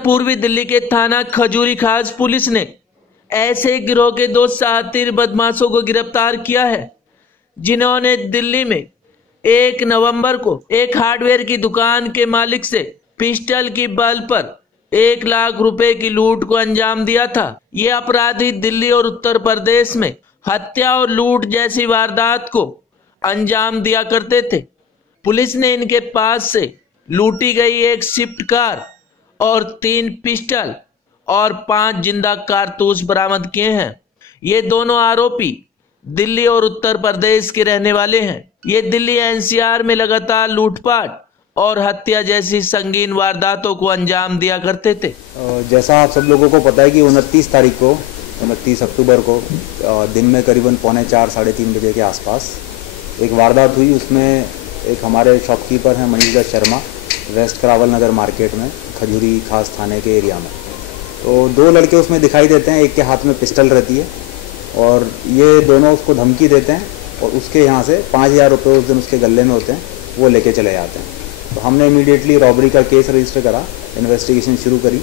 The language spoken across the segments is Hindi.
पूर्वी दिल्ली के थाना खजूरी खास पुलिस ने ऐसे गिरोह के 2 शातिर बदमाशों को गिरफ्तार किया है, जिन्होंने दिल्ली में 1 नवंबर को एक हार्डवेयर की दुकान के मालिक से पिस्टल की बल पर 1 लाख रुपए की लूट को अंजाम दिया था। ये अपराधी दिल्ली और उत्तर प्रदेश में हत्या और लूट जैसी वारदात को अंजाम दिया करते थे। पुलिस ने इनके पास से लूटी गई 1 स्विफ्ट कार और 3 पिस्टल और 5 जिंदा कारतूस बरामद किए हैं। ये दोनों आरोपी दिल्ली और उत्तर प्रदेश के रहने वाले हैं। ये दिल्ली एनसीआर में लगातार लूटपाट और हत्या जैसी संगीन वारदातों को अंजाम दिया करते थे। जैसा आप सब लोगों को पता है कि 29 अक्टूबर को दिन में करीबन 3:45 साढ़े 3 बजे के आसपास एक वारदात हुई। उसमें एक हमारे शॉपकीपर हैं मनीष दत्त शर्मा, वेस्ट करावल नगर मार्केट में खजूरी खास थाने के एरिया में। तो 2 लड़के उसमें दिखाई देते हैं, एक के हाथ में पिस्टल रहती है और ये दोनों उसको धमकी देते हैं और उसके यहाँ से 5,000 रुपये उस दिन उसके गले में होते हैं, वो लेके चले जाते हैं। तो हमने इमीडिएटली रॉबरी का केस रजिस्टर करा, इन्वेस्टिगेशन शुरू करी।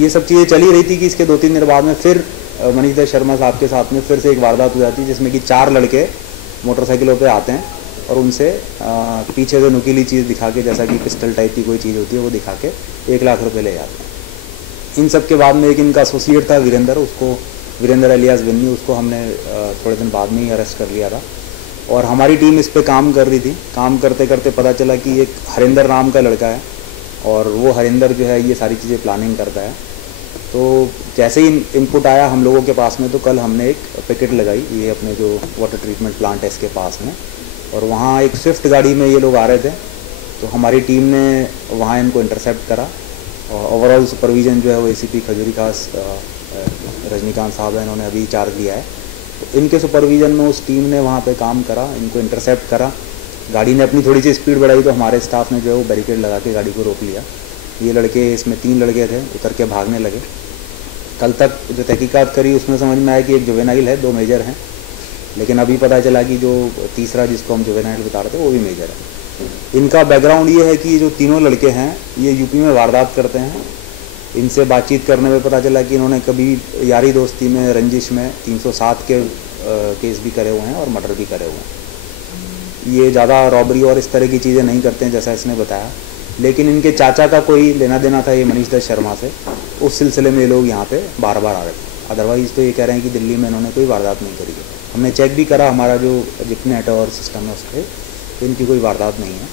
ये सब चीज़ें चली रही थी कि इसके 2-3 दिन बाद में फिर मनीष दत्त शर्मा साहब के साथ में फिर से एक वारदात हो जाती है, जिसमें कि 4 लड़के मोटरसाइकिलों पे आते हैं और उनसे पीछे से नुकीली चीज़ दिखा के, जैसा कि पिस्टल टाइप की कोई चीज़ होती है, वो दिखा के 1 लाख रुपए ले जाते हैं। इन सब के बाद में एक इनका एसोसिएट था वीरेंद्र अलियास विन्नी, उसको हमने थोड़े दिन बाद में ही अरेस्ट कर लिया था और हमारी टीम इस पे काम कर रही थी। काम करते करते पता चला कि एक हरिंदर नाम का लड़का है और वो हरिंदर जो है ये सारी चीज़ें प्लानिंग करता है। तो जैसे ही इनपुट आया हम लोगों के पास में, तो कल हमने एक पिकेट लगाई ये अपने जो वाटर ट्रीटमेंट प्लांट है इसके पास में, और वहाँ एक स्विफ्ट गाड़ी में ये लोग आ रहे थे। तो हमारी टीम ने वहाँ इनको इंटरसेप्ट करा और ओवरऑल सुपरविज़न जो है वो एसीपी खजूरी खास रजनीकांत साहब है, इन्होंने अभी चार्ज लिया है। तो इनके सुपरविज़न में उस टीम ने वहाँ पे काम करा, इनको इंटरसेप्ट करा। गाड़ी ने अपनी थोड़ी सी स्पीड बढ़ाई तो हमारे स्टाफ ने जो है वो बैरिकेड लगा के गाड़ी को रोक लिया। ये लड़के, इसमें 3 लड़के थे, उतर के भागने लगे। कल तक जो तहकीकात करी उसमें समझ में आया कि एक जुवेनाइल है, 2 मेजर हैं, लेकिन अभी पता चला कि जो तीसरा जिसको हम जुवेनाइल बता रहे थे वो भी मेजर है। इनका बैकग्राउंड ये है कि जो तीनों लड़के हैं ये यूपी में वारदात करते हैं। इनसे बातचीत करने में पता चला कि इन्होंने कभी यारी दोस्ती में, रंजिश में 307 के केस भी करे हुए हैं और मर्डर भी करे हुए हैं। ये ज़्यादा रॉबरी और इस तरह की चीज़ें नहीं करते हैं जैसा इसने बताया, लेकिन इनके चाचा का कोई लेना देना था ये मनीष दत्त शर्मा से, उस सिलसिले में ये लोग यहाँ पे बार बार आ रहे थे। अदरवाइज़ तो ये कह रहे हैं कि दिल्ली में इन्होंने कोई वारदात नहीं करी है। हमने चेक भी करा, हमारा जो जिपनेट और सिस्टम है उस पर, तो इनकी कोई वारदात नहीं है।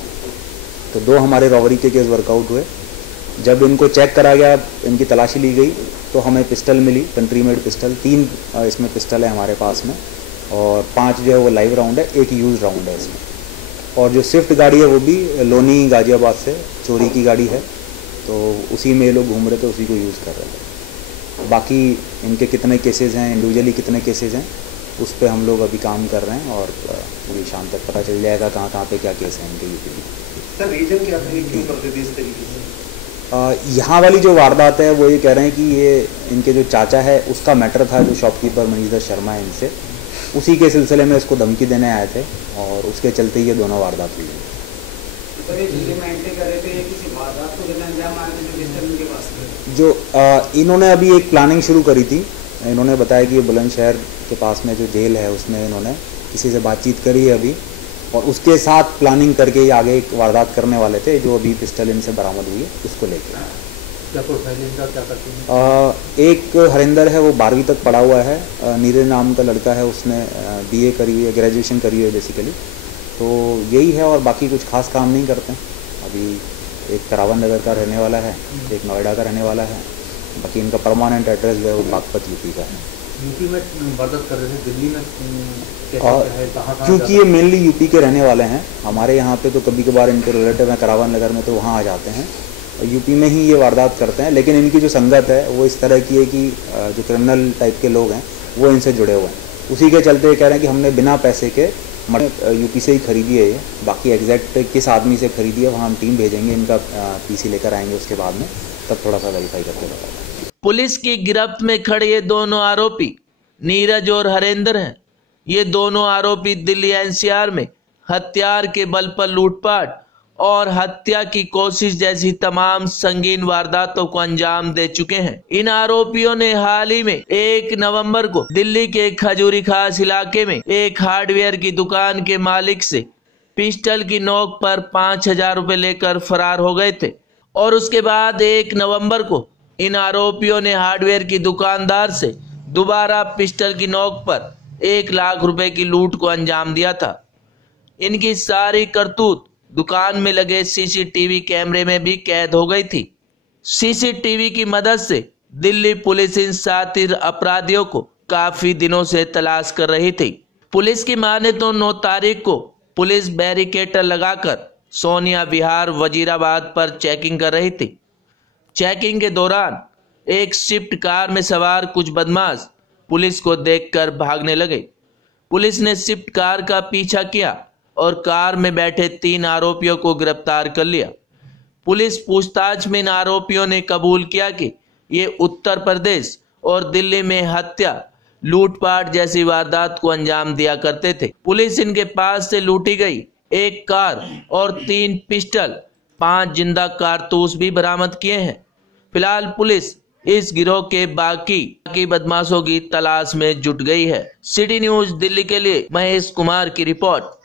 तो 2 हमारे रॉबरी के केस वर्कआउट हुए। जब इनको चेक करा गया, इनकी तलाशी ली गई, तो हमें पिस्टल मिली, कंट्री मेड पिस्टल। 3 इसमें पिस्टल है हमारे पास में और 5 जो है वो लाइव राउंड है, 1 यूज राउंड है इसमें। और जो स्विफ्ट गाड़ी है वो भी लोनी गाजियाबाद से चोरी की गाड़ी है, तो उसी में ये लोग घूम रहे थे, उसी को यूज़ कर रहे थे। बाकी इनके कितने केसेस हैं, इंडिविजुअली कितने केसेस हैं, उस पर हम लोग अभी काम कर रहे हैं और पूरी शाम तक पता चल जाएगा कहाँ पे क्या केस है इनके यूपी में। सर रीजन क्या था, क्यों करते थे इस तरीके से? यहाँ वाली जो वारदात है वो ये कह रहे हैं कि ये इनके जो चाचा है उसका मैटर था, जो शॉपकीपर मनीष दत्त शर्मा है, इनसे उसी के सिलसिले में इसको धमकी देने आए थे और उसके चलते ये दोनों वारदात हुई है। जो इन्होंने अभी एक प्लानिंग शुरू करी थी, इन्होंने बताया कि बुलंदशहर के पास में जो जेल है उसमें इन्होंने किसी से बातचीत करी है अभी, और उसके साथ प्लानिंग करके ये आगे एक वारदात करने वाले थे, जो अभी पिस्टल इनसे बरामद हुई है उसको लेके। क्या प्रोफाइल इनका क्या करते हैं? एक हरिंदर है, वो 12वीं तक पढ़ा हुआ है। नीरज नाम का लड़का है, उसने BA करी हुई है, ग्रेजुएशन करी हुई है बेसिकली। तो यही है और बाकी कुछ खास काम नहीं करते हैं। अभी एक करावन नगर का रहने वाला है, एक नोएडा का रहने वाला है। बाकी इनका परमानेंट एड्रेस जो है वो बागपत यूपी का है। यूपी में वारदात कर रहे थे, दिल्ली में क्योंकि ये मेनली यूपी के रहने वाले हैं। हमारे यहाँ पे तो कभी कभार इनके रिलेटिव हैं करावन नगर में, तो वहाँ आ जाते हैं। यूपी में ही ये वारदात करते हैं, लेकिन इनकी जो संगत है वो इस तरह की है कि जो क्रिमिनल टाइप के लोग हैं वो इनसे जुड़े हुए हैं। उसी के चलते कह रहे हैं कि हमने बिना पैसे के यूपी से ही खरीदी है ये। बाकी एग्जैक्ट किस आदमी से खरीदी है वहाँ हम टीम भेजेंगे, इनका PC लेकर आएंगे उसके बाद में, तब थोड़ा सा वेरीफाई करके बताएंगे। पुलिस की गिरफ्त में खड़े ये दोनों आरोपी नीरज और हरेंद्र हैं। ये दोनों आरोपी दिल्ली NCR में हथियार के बल पर लूटपाट और हत्या की कोशिश जैसी तमाम संगीन वारदातों को अंजाम दे चुके हैं। इन आरोपियों ने हाल ही में 1 नवंबर को दिल्ली के खजूरी खास इलाके में एक हार्डवेयर की दुकान के मालिक से पिस्टल की नोक पर 5,000 रुपए लेकर फरार हो गए थे और उसके बाद 1 नवंबर को इन आरोपियों ने हार्डवेयर की दुकानदार से दोबारा पिस्टल की नोक पर 1 लाख रुपए की लूट को अंजाम दिया था। इनकी सारी करतूत दुकान में लगे सीसीटीवी कैमरे में भी कैद हो गई थी। सीसीटीवी की मदद से दिल्ली पुलिस इन शातिर अपराधियों को काफी दिनों से तलाश कर रही थी। पुलिस की माने तो 9 तारीख को पुलिस बैरिकेटर लगाकर सोनिया विहार वजीराबाद पर चेकिंग कर रही थी। चेकिंग के दौरान एक स्विफ्ट कार में सवार कुछ बदमाश पुलिस को देखकर भागने लगे। पुलिस ने स्विफ्ट कार का पीछा किया और कार में बैठे 3 आरोपियों को गिरफ्तार कर लिया। पुलिस पूछताछ में इन आरोपियों ने कबूल किया कि ये उत्तर प्रदेश और दिल्ली में हत्या, लूटपाट जैसी वारदात को अंजाम दिया करते थे। पुलिस इनके पास से लूटी गई 1 कार और 3 पिस्टल, 5 जिंदा कारतूस भी बरामद किए हैं। फिलहाल पुलिस इस गिरोह के बाकी बदमाशों की तलाश में जुट गई है। सिटी न्यूज दिल्ली के लिए महेश कुमार की रिपोर्ट।